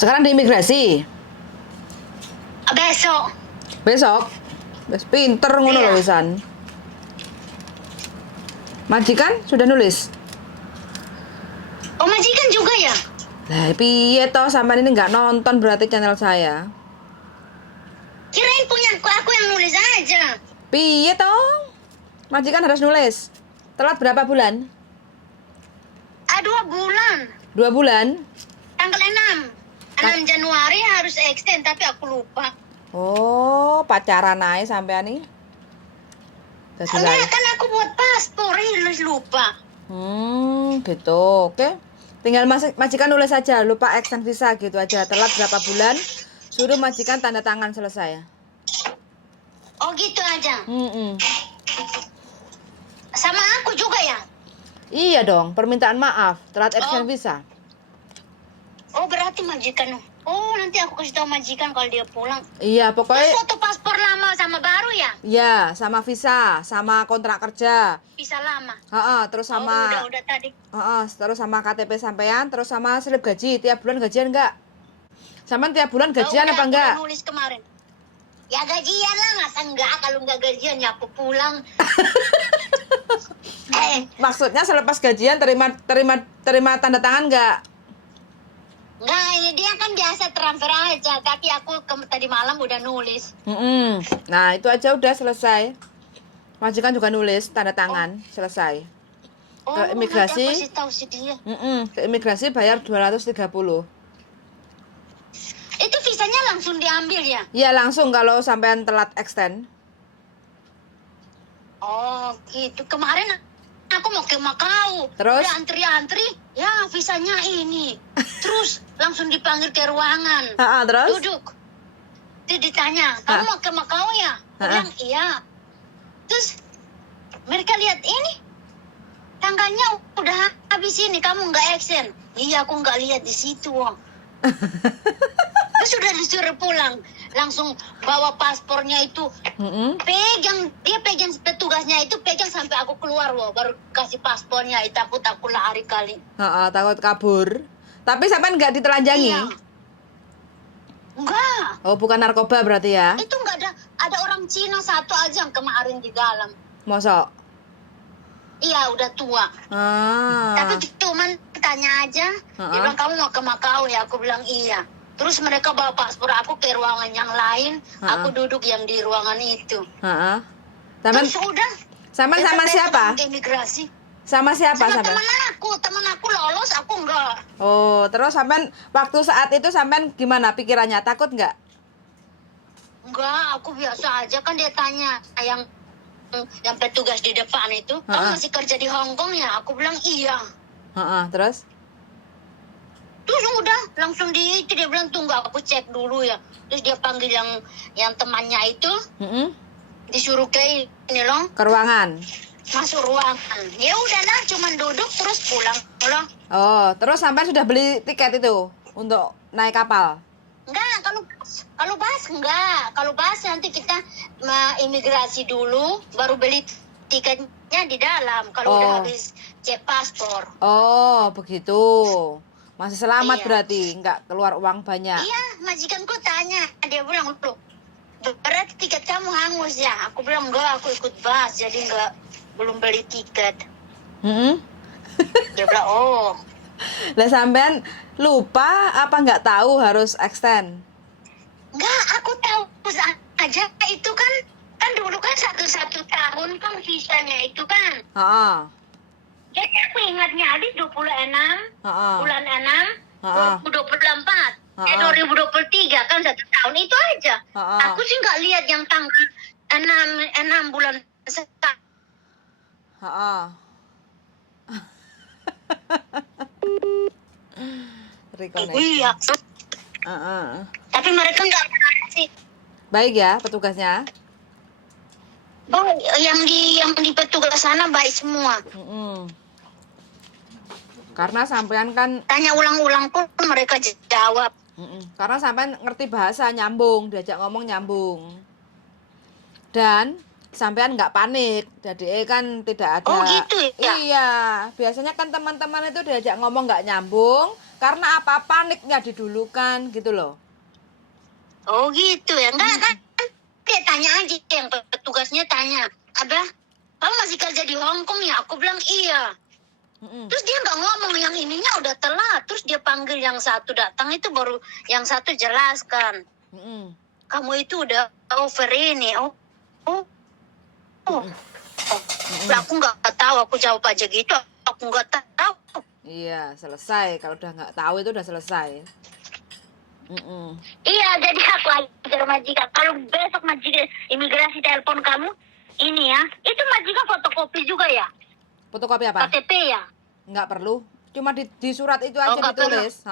Sekarang di imigrasi. Besok. Besok. Wes pinter ngono Iya. lho wisan. Majikan sudah nulis. Oh, majikan juga ya? Lah piye toh sampean ini nggak nonton berarti channel saya. Kirain punya aku yang nulis aja. Piye toh? Majikan harus nulis. Telat berapa bulan? 2 bulan. 2 bulan? Tanggal 6 Januari harus extend, tapi aku lupa. Oh, pacaran aja sampean nih. Jadi Enggak, lali. kan aku buat paspor, lupa. Gitu. Oke. Tinggal majikan nulis aja, lupa extend visa gitu aja. Telat berapa bulan? Suruh majikan tanda tangan selesai. Oh, gitu aja. Mm-mm. Sama aku juga ya? Iya dong, permintaan maaf, telat extend Oh. visa. Oh, berarti majikan. Oh, nanti aku kasih tahu majikan kalau dia pulang. Iya, Terus pokoknya foto paspor lama sama baru ya? ya, sama visa, sama kontrak kerja. Bisa lama. Terus Oh, sama udah tadi. terus sama KTP sampean, terus sama slip gaji. Tiap bulan gajian enggak? Sampean tiap bulan gajian udah, apa aku enggak? udah nulis kemarin. Ya gajian lah, masa enggak? Kalau enggak gajian ya aku pulang. Maksudnya selepas gajian terima tanda tangan enggak? Enggak, ini dia kan biasa transfer aja. Tapi aku tadi malam udah nulis. Nah, itu aja udah selesai. Majikan juga nulis tanda tangan, selesai. Oh, Ke imigrasi. nanti aku kasih tahu si dia. Ke imigrasi bayar 230. Itu visanya langsung diambil ya? Iya, langsung kalau sampean telat extend. Oh, gitu. Kemarin aku mau ke Makau. Terus? Udah antri-antri. Ya, visanya ini. Terus langsung dipanggil ke ruangan. Terus? Duduk. Terus ditanya, kamu mau ke Makau ya? Aku bilang, iya. Terus mereka lihat ini. Tangganya udah habis ini, kamu nggak extend. Iya, aku nggak lihat di situ. Wong. Terus sudah disuruh pulang. Langsung bawa paspornya itu. Dia pegang petugasnya itu pegang sampai aku keluar, wah, baru kasih paspornya. Takut aku lari kali. Takut kabur. Tapi sampean nggak ditelanjangi? Iya. Enggak. Oh, bukan narkoba berarti ya? Itu enggak ada orang Cina satu aja yang kemarin di dalam. Mosok? Iya, udah tua. Tapi cuman tanya aja. Dia bilang, kamu mau ke Makau ya? Aku bilang iya. Terus mereka bawa paspor aku ke ruangan yang lain. Aku duduk yang di ruangan itu. Terus udah. Sampean sama siapa? Ke imigrasi. Sama siapa Sama sampean? teman aku lolos, aku enggak. Oh, terus sampean waktu saat itu sampean gimana pikirannya? Takut nggak? Enggak, aku biasa aja. Kan dia tanya yang petugas di depan itu, kamu masih kerja di Hong Kong ya? Aku bilang iya. Terus? Terus udah langsung dia bilang tunggu aku cek dulu ya. Terus dia panggil yang temannya itu, disuruh ke ini loh, Ke ruangan. masuk ruangan. Ya udahlah, cuman duduk terus pulang loh. Oh, terus sampean sudah beli tiket itu untuk naik kapal? Enggak, kalau bus enggak. Kalau bus nanti kita imigrasi dulu, baru beli tiketnya di dalam. Kalau udah habis cek paspor. Oh, begitu. Masih selamat Iya. berarti, nggak keluar uang banyak. Iya, majikanku tanya. Dia bilang, loh, berarti tiket kamu hangus ya? Aku bilang, enggak, aku ikut bus, jadi belum beli tiket. Dia bilang, oh. Lah sampean lupa apa nggak tahu harus extend? Enggak, aku tahu aja itu kan dulu kan satu tahun kan visanya itu kan. Jadi aku ingatnya habis 26 bulan 6 2024. 2023 kan 1 tahun itu aja. Aku sih nggak lihat yang tanggal 6 bulan sekarang. Iya. Tapi mereka nggak pernah sih. Baik ya petugasnya. Baik, yang di petugas sana baik semua. Karena sampean kan Tanya ulang-ulang pun mereka jawab. karena sampean ngerti bahasa, nyambung, diajak ngomong nyambung. Dan sampean nggak panik. Jadi kan tidak ada. Oh gitu ya? Iya, biasanya kan teman-teman itu diajak ngomong nggak nyambung karena apa, paniknya didulukan gitu loh. Oh gitu ya? Enggak kan? Dia tanya aja, yang petugasnya tanya, Abah, kamu masih kerja di Hong Kong ya? Aku bilang iya. Terus dia nggak ngomong, yang ininya udah telat. Terus dia panggil yang satu datang, itu baru yang satu jelaskan. Kamu itu udah over ini. Aku nggak tahu, aku jawab aja gitu. Aku nggak tahu. Iya, selesai. Kalau udah nggak tahu itu udah selesai. Iya, jadi aku ajar majikan. Kalau besok majikan imigrasi telepon kamu, ini ya, itu majikan fotokopi juga ya? Fotokopi apa? KTP ya? Nggak perlu. Cuma di surat itu aja nggak ditulis.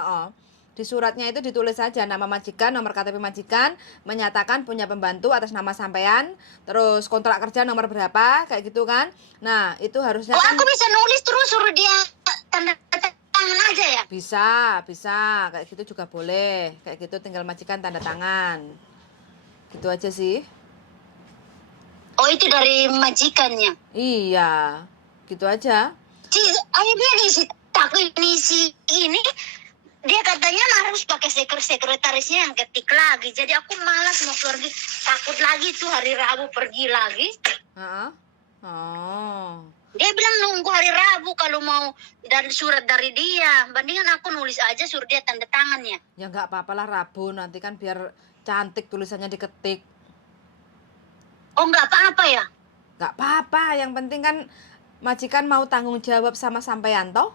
Di suratnya itu ditulis saja nama majikan, nomor KTP majikan, menyatakan punya pembantu atas nama sampean, terus kontrak kerja nomor berapa, kayak gitu kan. Nah, itu harusnya kan aku bisa nulis terus suruh dia tanda tangan aja ya? bisa. Kayak gitu juga boleh. Kayak gitu tinggal majikan tanda tangan. Gitu aja sih. Oh, itu dari majikannya? Iya, gitu aja. Akhirnya si takut ini dia katanya harus pakai sekretarisnya yang ketik lagi. Jadi aku malas mau pergi, takut lagi tuh hari Rabu pergi lagi. Dia bilang nunggu hari Rabu kalau mau dan surat dari dia. Bandingan aku nulis aja suruh dia tanda tangannya. Ya nggak apa-apa lah Rabu, nanti kan biar cantik tulisannya diketik. Oh, nggak apa-apa ya? Nggak apa-apa, yang penting kan majikan mau tanggung jawab sama sampean toh.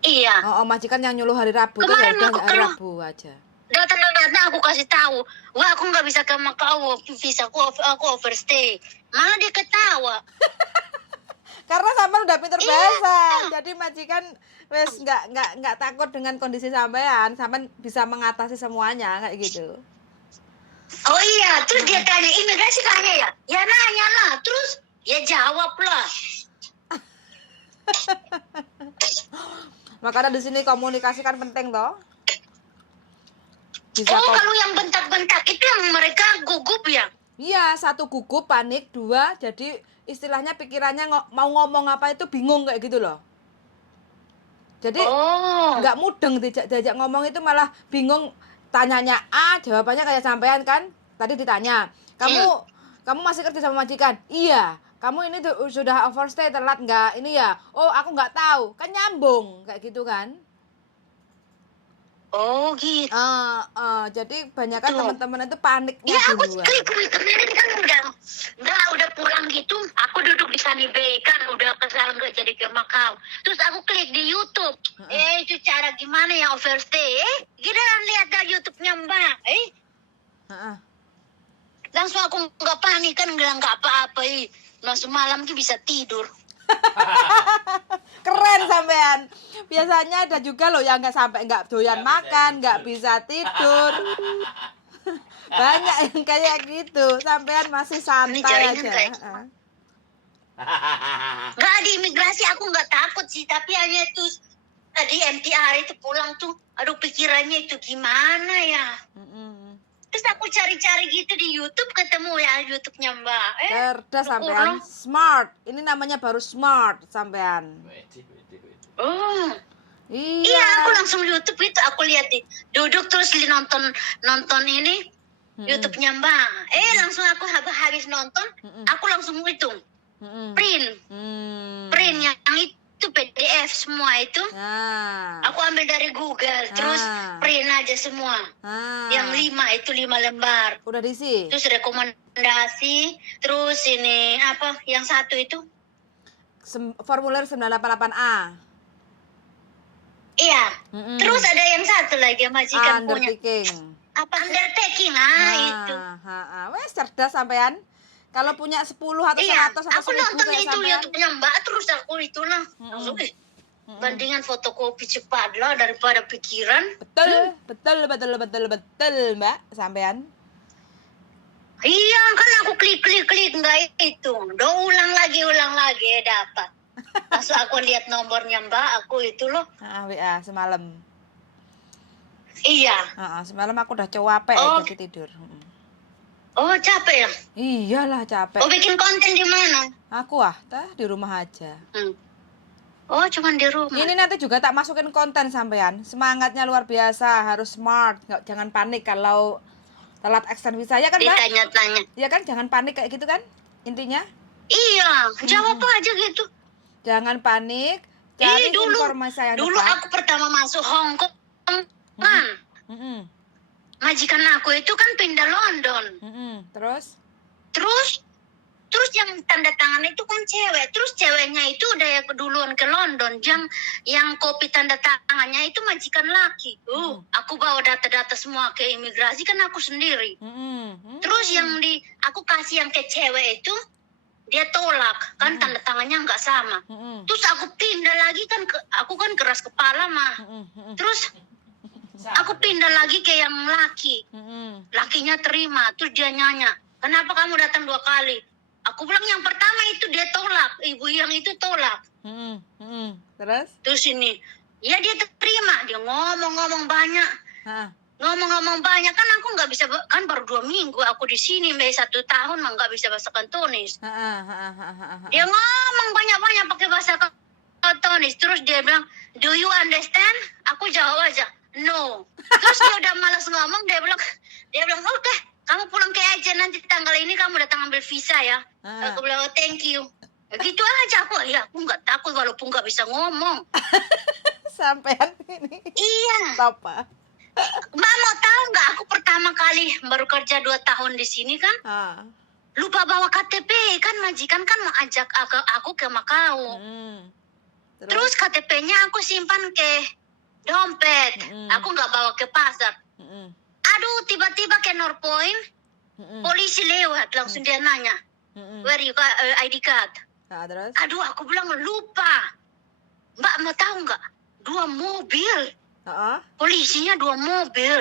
Iya. Majikan yang nyuruh hari Rabu tuh ya udah hari Rabu aja. Datang aku kasih tahu, wah aku nggak bisa ke Macau, visa aku overstay. Malah dia ketawa. Karena sampean udah pinter bahasa, jadi majikan wes nggak takut dengan kondisi sampean bisa mengatasi semuanya kayak gitu. Oh iya, terus dia tanya imigrasi tanya ya, ya nanya lah, terus ya jawab lah. Makanya di sini komunikasi kan penting toh. Kalau yang bentak-bentak itu yang mereka gugup ya? Iya, satu gugup, panik, dua jadi istilahnya pikirannya mau ngomong apa itu bingung kayak gitu loh. Jadi nggak mudeng diajak ngomong itu malah bingung, tanyanya A, jawabannya kayak sampean kan. Tadi ditanya, kamu masih kerja sama majikan? Iya. Kamu ini sudah overstay telat nggak? Ini ya. Oh, aku nggak tahu. Kan nyambung kayak gitu kan. Oh gitu. Jadi banyak kan teman-teman itu paniknya ya, duluan. Iya, aku kemarin kan udah pulang gitu. Aku duduk di Sanibei kan, udah kesal nggak jadi ke Macau. Terus aku klik di YouTube. Itu cara gimana ya overstay? Giliran lihat dari YouTube-nya Mbak. Langsung aku nggak panik kan, nggak apa-apa. Langsung malam tuh bisa tidur. Keren sampean. Biasanya ada juga loh yang nggak doyan makan, nggak bisa tidur. Banyak yang kayak gitu. Sampean masih santai aja. Nggak, di imigrasi aku nggak takut sih, tapi hanya tuh tadi MTR itu pulang tuh, aduh pikirannya itu gimana ya. Terus aku cari-cari gitu di YouTube, ketemu ya YouTube-nya Mbak. Cerdas sampean, smart. Ini namanya baru smart sampean. Iya, aku langsung YouTube itu, aku lihat duduk terus nonton ini YouTube-nya Mbak. Langsung aku habis nonton, aku langsung hitung. Print yang itu PDF semua itu. Aku ambil dari Google, terus print aja semua. Yang 5 lembar. Udah diisi. Terus rekomendasi, terus ini apa? Yang satu itu? Formulir 988A. Iya. Terus ada yang satu lagi majikan punya. Apa undertaking? Itu. Wes cerdas sampean. Kalau punya 10 atau 100 atau 1000 aku nonton itu sampean. YouTube-nya Mbak, terus aku itulah. Bandingan fotokopi cepat lah daripada pikiran. Betul Mbak sampean. Iya kan, aku klik enggak itu. Ulang lagi dapat. Langsung aku lihat nomornya Mbak, aku itu loh. WA semalam. Iya. Semalam aku udah capek jadi tidur. Oh, capek ya? Iyalah capek. Oh, bikin konten di mana? Aku di rumah aja. Oh, cuman di rumah. Ini nanti juga tak masukin konten sampean. Semangatnya luar biasa, harus smart, jangan panik kalau telat extend visa ya kan, Mbak? Ditanya-tanya. Ya kan, jangan panik kayak gitu kan? Intinya? Iya, jawab aja gitu. Jangan panik, cari dulu, informasi yang dulu tepat. aku pertama masuk Hong Kong kan. Majikan aku itu kan pindah London. Terus yang tanda tangan itu kan cewek. Terus ceweknya itu udah ya duluan ke London. Yang kopi tanda tangannya itu majikan laki. Aku bawa data-data semua ke imigrasi kan aku sendiri. Terus aku kasih yang ke cewek itu, dia tolak kan, tanda tangannya nggak sama. Terus aku pindah lagi kan, aku kan keras kepala mah. Terus aku pindah lagi ke yang laki. Lakinya terima. Terus dia nanya, kenapa kamu datang 2 kali? Aku bilang yang pertama itu dia tolak, ibu yang itu tolak. Terus ini, ya dia terima, dia ngomong-ngomong banyak. Ngomong-ngomong banyak kan, aku nggak bisa, kan baru 2 minggu aku di sini, 1 tahun mah nggak bisa bahasa Kantonis. Dia ngomong banyak-banyak pakai bahasa Kantonis. Terus dia bilang, do you understand? Aku jawab aja, no. Terus dia udah malas ngomong, dia bilang, oke, kamu pulang ke aja, nanti tanggal ini kamu datang ambil visa ya. Aku bilang, oh, thank you. Ya, gitu aja aku nggak takut walaupun nggak bisa ngomong. Sampean ini. Iya. Apa? Mbak mau tahu nggak? Aku pertama kali baru kerja 2 tahun di sini kan. Lupa bawa KTP kan, majikan kan mau ajak aku ke Makau. Terus KTP-nya aku simpan ke dompet. Aku nggak bawa ke pasar. Aduh, tiba-tiba ke Norpoint, polisi lewat, langsung dia nanya, where you got ID card? Terus? Aduh, aku bilang lupa. Mbak mau tahu nggak? 2 mobil. Polisinya 2 mobil.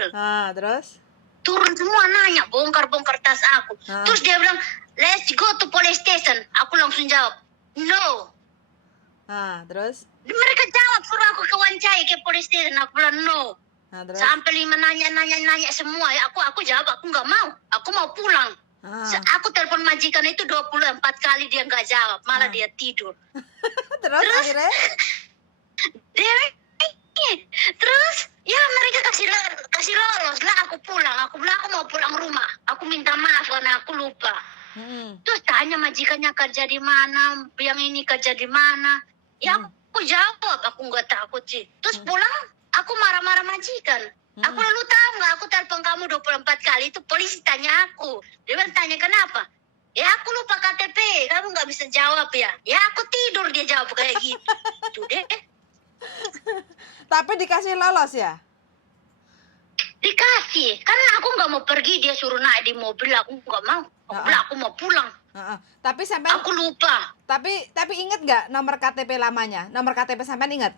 Terus? Turun semua nanya, bongkar-bongkar tas aku. Terus dia bilang, let's go to police station. Aku langsung jawab, no. Terus? Mereka jawab, suruh aku ke Wancai, ke police station. Aku bilang, no. Sampai 5 nanya semua ya. Aku jawab, aku nggak mau. Aku mau pulang. Aku telepon majikan itu 24 kali, dia nggak jawab. Malah dia tidur. Terus akhirnya? Terus ya mereka kasih lolos lah, aku pulang. Aku bilang aku mau pulang rumah. Aku minta maaf karena aku lupa. Terus tanya majikannya kerja di mana, yang ini kerja di mana. Ya aku jawab, aku nggak takut sih. Terus pulang aku marah-marah majikan. Aku lalu tahu nggak, aku telepon kamu 24 kali, itu polisi tanya aku. Dia bilang, tanya kenapa? Ya aku lupa KTP, kamu nggak bisa jawab ya. Ya aku tidur, dia jawab kayak gitu deh. Tapi dikasih lolos ya? Dikasih, karena aku nggak mau pergi, dia suruh naik di mobil, aku nggak mau. Aku bilang aku mau pulang. Tapi sampai aku lupa. Tapi inget nggak nomor KTP lamanya? Nomor KTP sampean inget?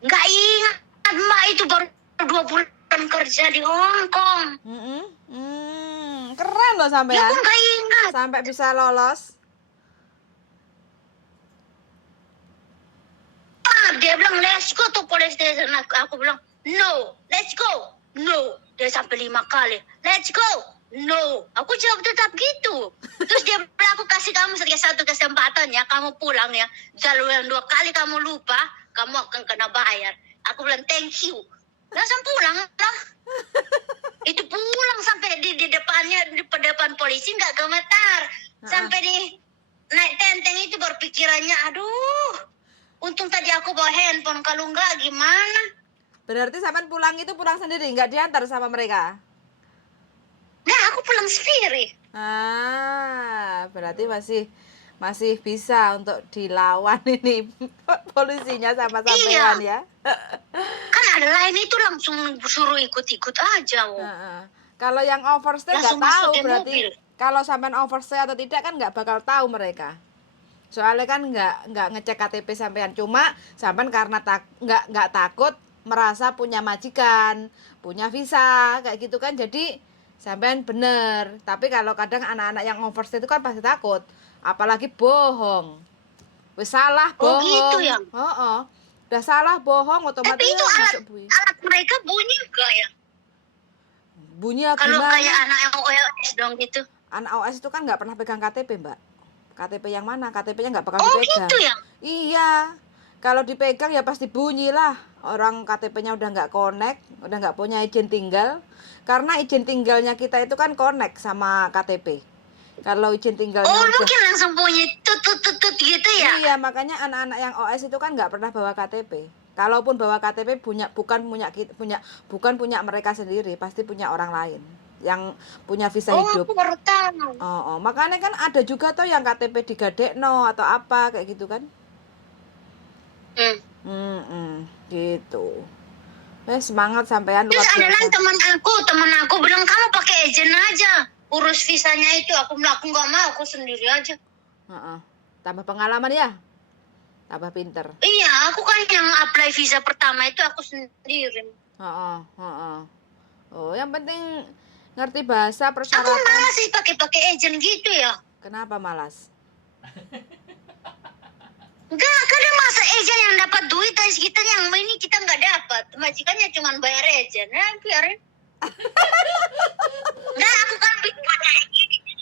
Nggak ingat, Mbak, itu baru 2 bulan kerja di Hong Kong. Keren loh sampean. Ya aku nggak ingat. Sampai bisa lolos. Dia bilang let's go to police station. Aku bilang no, let's go. No, dia sampai 5 kali. Let's go. No, aku jawab tetap gitu. Terus dia bilang, aku kasih kamu satu kesempatan ya, kamu pulang ya. Kalau yang 2 kali kamu lupa, kamu akan kena bayar. Aku bilang thank you. Langsung pulang lah. Itu pulang sampai di depannya, di depan polisi nggak gemetar. Sampai di naik tenteng itu berpikirannya, aduh, untung tadi aku bawa handphone, kalau enggak gimana? Berarti sampean pulang itu pulang sendiri, nggak diantar sama mereka? Nggak, aku pulang sendiri. Berarti masih bisa untuk dilawan ini polisinya sama sampean ya. Kan ada lain itu langsung suruh ikut-ikut aja. Kalau yang overstay nggak tahu berarti mobil. Kalau sampean overstay atau tidak kan nggak bakal tahu mereka. Soalnya kan nggak ngecek KTP sampean, cuma sampean karena nggak takut, merasa punya majikan, punya visa kayak gitu kan, jadi sampean bener. Tapi kalau kadang anak-anak yang overstay itu kan pasti takut, apalagi bohong. Wis salah bohong. Gitu ya? Udah salah bohong otomatis. Tapi itu alat mereka bunyi enggak ya? bunyi ya Kalau gimana? kayak anak yang OS dong gitu. Anak OS itu kan nggak pernah pegang KTP, Mbak. KTP yang mana? KTP-nya nggak bakal Oh dipegang. gitu ya? Iya. Kalau dipegang ya pasti bunyi lah. Orang KTP-nya udah nggak connect, udah nggak punya izin tinggal. Karena izin tinggalnya kita itu kan connect sama KTP. Kalau izin tinggalnya Oh udah... mungkin langsung bunyi tut gitu ya? Iya, makanya anak-anak yang OS itu kan nggak pernah bawa KTP. Kalaupun bawa KTP bukan punya mereka sendiri, pasti punya orang lain yang punya visa Oh hidup. aku baru tahu. Makanya kan ada juga tuh yang KTP digadekno atau apa kayak gitu kan. Gitu. Semangat sampean luar Terus ada biasa. lagi teman aku bilang kamu pakai agent aja urus visanya itu. Aku bilang aku nggak mau, aku sendiri aja. Tambah pengalaman ya, tambah pinter. Iya, aku kan yang apply visa pertama itu aku sendiri. Oh, yang penting ngerti bahasa Aku persyaratan. malas sih pakai agent gitu ya. Kenapa malas? Enggak, kadang masa agent yang dapat duit dari kita yang ini kita nggak dapat. Majikannya cuma bayar agent. Nah, biarin. Nah, aku kan bicara gini.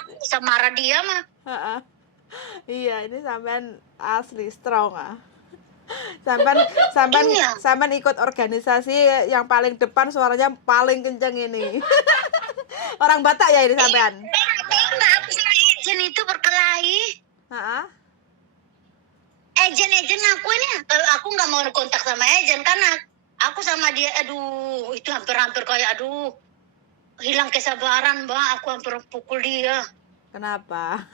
Aku bisa marah dia mah. Iya, ini sampean asli strong Sampean ikut organisasi yang paling depan, suaranya paling kenceng ini. Orang Batak ya ini sampean. Enggak, aku sama agent itu berkelahi. Agent aku ini, aku nggak mau kontak sama agent karena aku sama dia, aduh, itu hampir kayak hilang kesabaran, Mbak. Aku hampir pukul dia. Kenapa?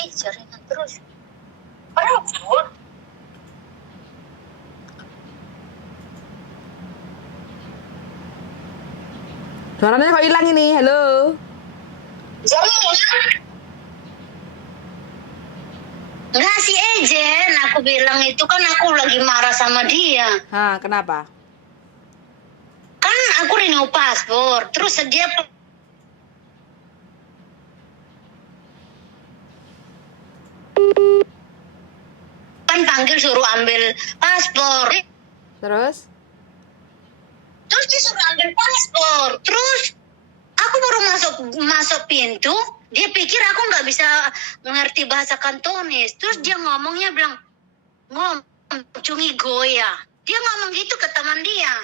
Jaringan terus. Kenapa? Suaranya kok hilang ini? Halo. Enggak si agent, aku bilang itu kan aku lagi marah sama dia. Kenapa? Kan aku renew paspor, terus dia kan panggil suruh ambil paspor. Terus Dia suruh ambil paspor. Terus aku baru masuk pintu, dia pikir aku nggak bisa mengerti bahasa Kantonis. Terus dia ngomongnya bilang, cungi goya. Dia ngomong gitu ke teman dia.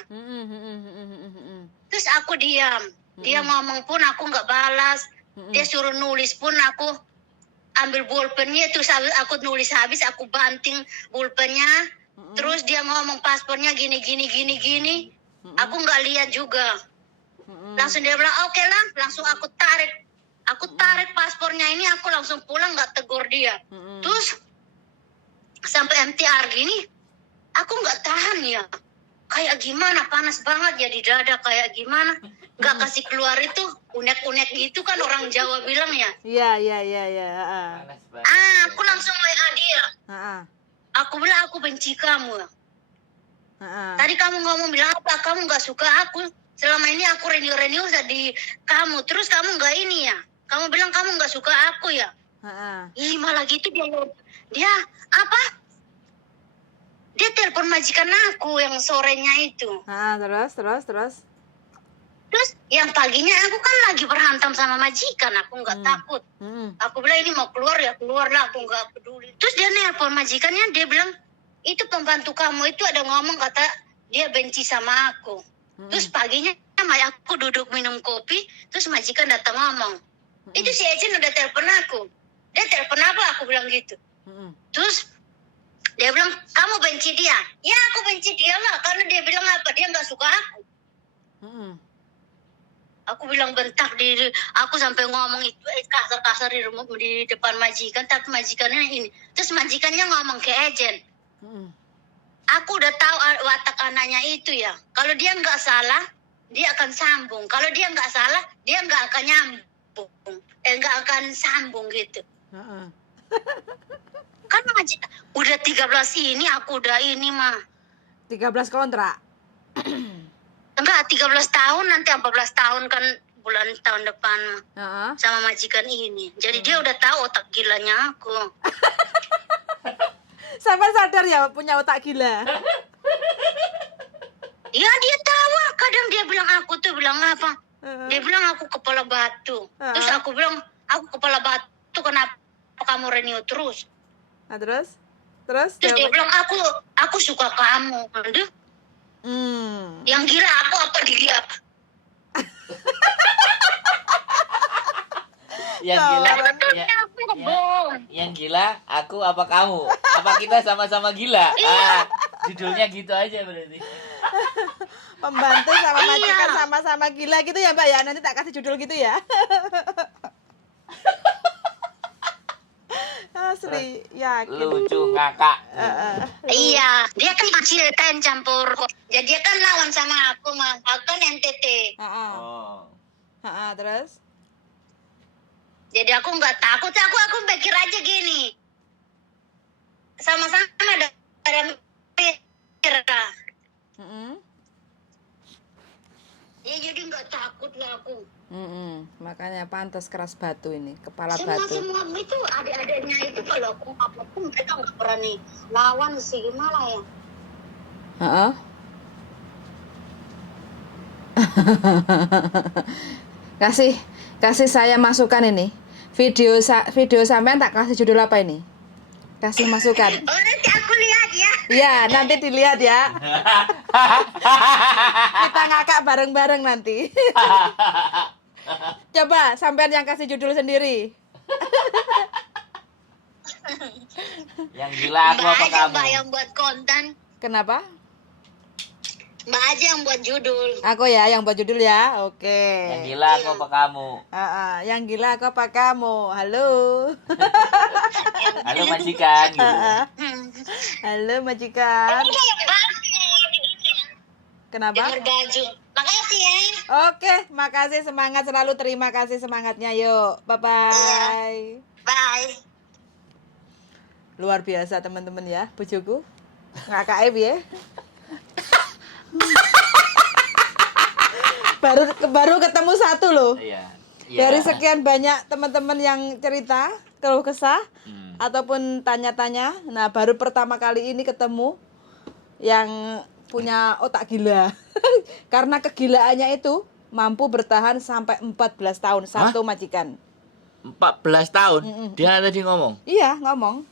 Terus aku diam. Dia ngomong pun aku nggak balas. Dia suruh nulis pun aku ambil pulpennya. Terus aku nulis habis, aku banting pulpennya. Terus dia ngomong paspornya gini. Aku nggak lihat juga. Langsung dia bilang, oke lah. Langsung aku tarik paspornya ini, aku langsung pulang, nggak tegur dia. Terus sampai MTR gini, aku nggak tahan ya. Kayak gimana, panas banget ya di dada, kayak gimana. Nggak kasih keluar itu, unek-unek gitu kan orang Jawa bilang ya. Iya. Aku langsung WA dia. Aku bilang, aku benci kamu. Tadi kamu ngomong bilang apa, kamu nggak suka aku. Selama ini aku renew di kamu. Terus kamu nggak ini ya. Kamu bilang kamu nggak suka aku ya. Malah gitu dia apa? Dia telepon majikan aku yang sorenya itu. Terus. Terus yang paginya aku kan lagi berhantam sama majikan, aku nggak takut. Aku bilang ini mau keluar ya keluar lah, aku nggak peduli. Terus dia nelpon majikannya, dia bilang itu pembantu kamu itu ada ngomong kata dia benci sama aku. Terus paginya aku duduk minum kopi, terus majikan datang ngomong, itu si agent udah telepon aku. Dia telepon apa? Aku bilang gitu. Terus dia bilang, kamu benci dia? Ya aku benci dia lah, karena dia bilang apa? Dia nggak suka aku. Aku bilang bentak aku sampai ngomong itu kasar-kasar di depan majikan, tapi majikannya ini. Terus majikannya ngomong ke agent. Aku udah tahu watak anaknya itu ya. Kalau dia nggak salah, dia akan sambung. Kalau dia nggak salah, dia nggak akan nyambung. Nggak akan sambung gitu. Kan udah 13 ini, aku udah ini mah. 13 kontrak. Enggak, 13 tahun, nanti 14 tahun kan tahun depan sama majikan ini. Jadi dia udah tahu otak gilanya aku. Sampai sadar ya punya otak gila. Ya dia tawa, kadang dia bilang aku tuh bilang apa? Dia bilang aku kepala batu. Terus aku bilang aku kepala batu, kenapa kamu renew terus? Nah, terus? Terus Terus dia jawabannya? bilang aku suka kamu. Aduh, yang gila aku apa dia? Yang gila, yang gila aku apa kamu? Apa kita sama-sama gila? Judulnya gitu aja berarti. Pembantu sama majikan sama-sama gila gitu ya Mbak ya. Nanti tak kasih judul gitu ya. Asli, yakin. Lucu ngakak. Iya, dia kan kecil kan campur. Jadi dia kan lawan sama aku mah. Aku kan NTT. Oh. Terus? Jadi aku nggak takut. Aku pikir aja gini. Sama-sama ada merah. Ya jadi nggak takut lah aku. Makanya pantas keras batu ini, kepala Semua batu. itu adik-adiknya itu kalau aku apapun mereka nggak berani lawan sih, gimana ya? Kasih saya masukan ini. Video sampean tak kasih judul apa ini? Kasih masukan. Oh nanti aku lihat ya. Iya, nanti dilihat ya. Kita ngakak bareng-bareng nanti. Coba sampean yang kasih judul sendiri. Yang gila aku Mbak apa aja kamu? Mbak yang buat konten. Kenapa? Mbak aja yang buat judul. Aku ya yang buat judul ya. Oke. Yang gila aku apa kamu? Yang gila aku apa kamu? Halo. Halo majikan gitu. Halo majikan. Kenapa? Dengar baju. Makasih ya. Oke, makasih, semangat selalu, terima kasih semangatnya. Yuk, bye-bye. Bye. Luar biasa teman-teman ya, bojoku. Ngakak ya. baru ketemu satu loh. Iya. Dari sekian banyak teman-teman yang cerita, keluh kesah ataupun tanya-tanya. Nah, baru pertama kali ini ketemu yang punya otak gila. Karena kegilaannya itu mampu bertahan sampai 14 tahun satu majikan. 14 tahun? Dia tadi ngomong? Iya, ngomong.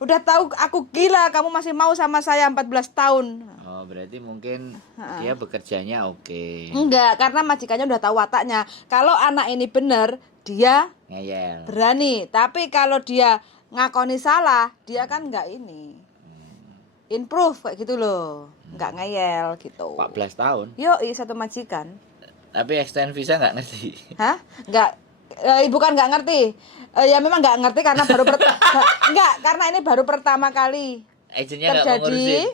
Udah tahu aku gila, kamu masih mau sama saya 14 tahun. Oh, berarti mungkin dia bekerjanya oke. Enggak, karena majikannya udah tahu wataknya. Kalau anak ini bener, dia Ngeyel. berani. Tapi kalau dia ngakoni salah, dia kan enggak ini. Improve kayak gitu loh. Enggak ngeyel gitu. 14 tahun? Yoi, satu majikan. Tapi extend visa nggak ngerti. Hah? Enggak. Bukan nggak ngerti. Ya memang nggak ngerti karena baru enggak, karena ini baru pertama kali Agennya nggak mau ngurusin.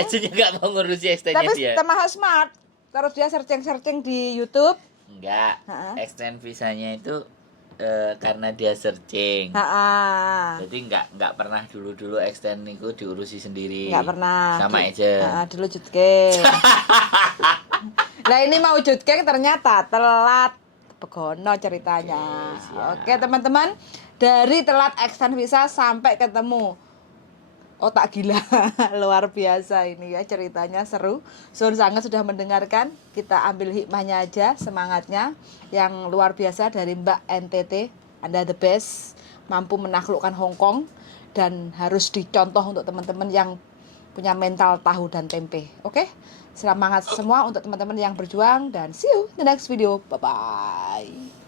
Agennya nggak mau ngurusin extendnya tapi dia. termasuk smart. Terus dia searching di YouTube. Enggak. Extend visanya itu karena dia searching. Jadi nggak pernah dulu extend itu diurusi sendiri. Nggak pernah. Sama aja. Dulu jutke. Nah ini mau jutke ternyata telat. Begono ceritanya. Oke teman-teman, dari telat extend visa sampai ketemu otak gila. Luar biasa ini ya, ceritanya seru. Sun sangat sudah mendengarkan. Kita ambil hikmahnya aja, semangatnya yang luar biasa dari Mbak NTT. Anda the best, mampu menaklukkan Hong Kong, dan harus dicontoh untuk teman-teman yang punya mental tahu dan tempe. Oke? Semangat semua untuk teman-teman yang berjuang, dan see you in the next video. Bye bye.